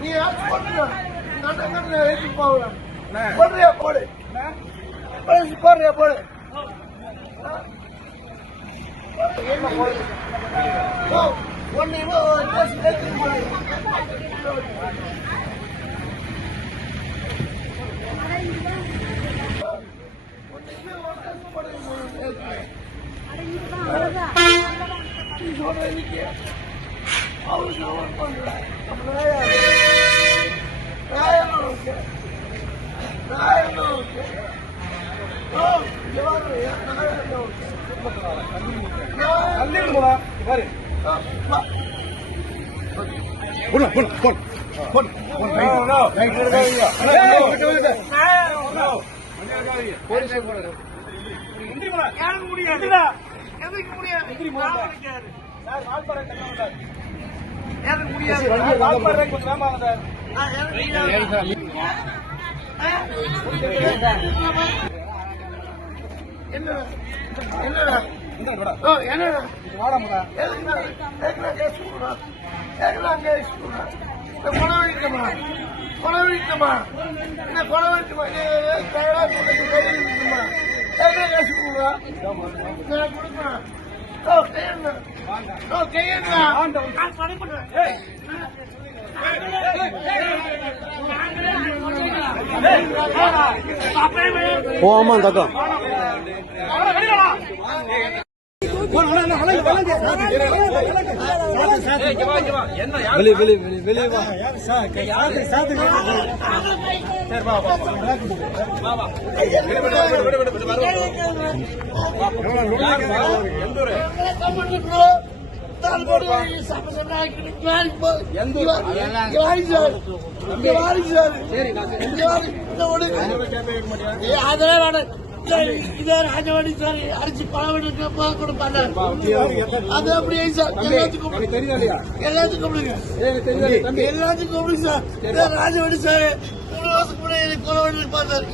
நீ போடுறியா போடு போடுறியா போடு ஒன்னு ஆமா தாக்கா இதே ராஜவாடி சார் அடிச்சு பணம் கொடுப்பாங்க. அது அப்படியே சார் எல்லாத்துக்கும் கூப்பிடுங்க சார். இதே ராஜவாடி சார் 3 வருஷத்துக்கு முன்னாடி எனக்கு கொலை பண்ணி இருப்பார் சார்.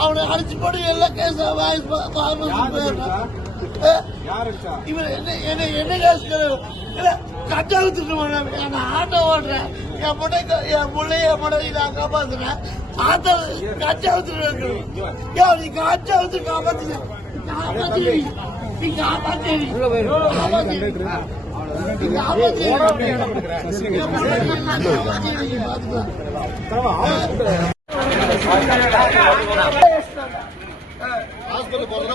அவனை அடிச்சு போட்டு எல்லா கேஸ் என்ன கேஸ் கச்சா வச்சுருக்கேன். ஆட்டோ ஓட்டுறேன். என் பிள்ளைய நான் காப்பாத்துறேன். ஆட்டோ கச்சா வச்சுருக்கேன். நீ கச்சா வச்சு காப்பாத்துங்க. ஹாஸ்பிட்டல் போறதுனா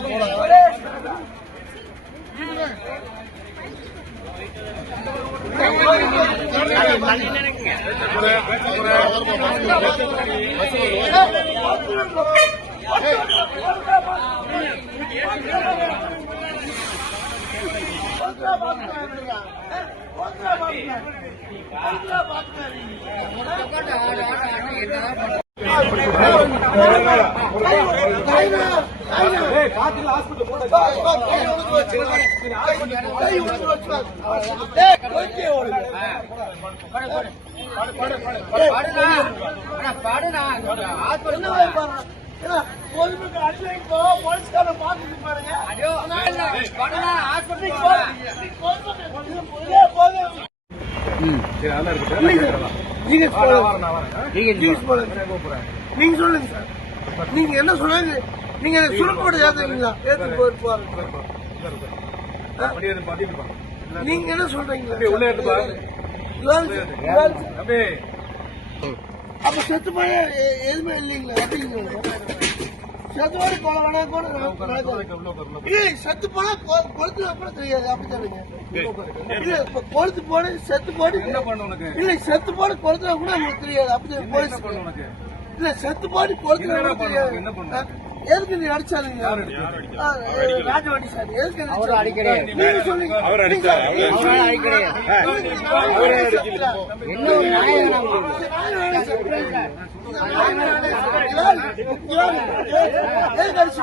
நீங்க சொல்லுங்க சார். நீங்க என்ன சொல்லுங்க? நீங்க சுருக்கோட ஏத்துறீங்களா? நீங்க என்ன சொல்றீங்க? அப்ப செத்து போய் எதுவுமே இல்லைங்களா? செத்து போய் செத்து போனா கொளுத்து கூட தெரியாது. அப்படித்தானுங்க. கொளுத்து போடு செத்து போடு இல்ல செத்து போடு கொளுத்துனா கூட உங்களுக்கு தெரியாது. அப்படி போலீஸ் இல்ல செத்து போடு கொளுத்துனா கூட தெரியாது. எதுக்கு நீ அடிச்சாதீங்க? ராஜவாடி சார் எதுக்கு நீங்க சொன்னீங்க? அவர் அடிச்சார். எதுக்கு அடிச்சு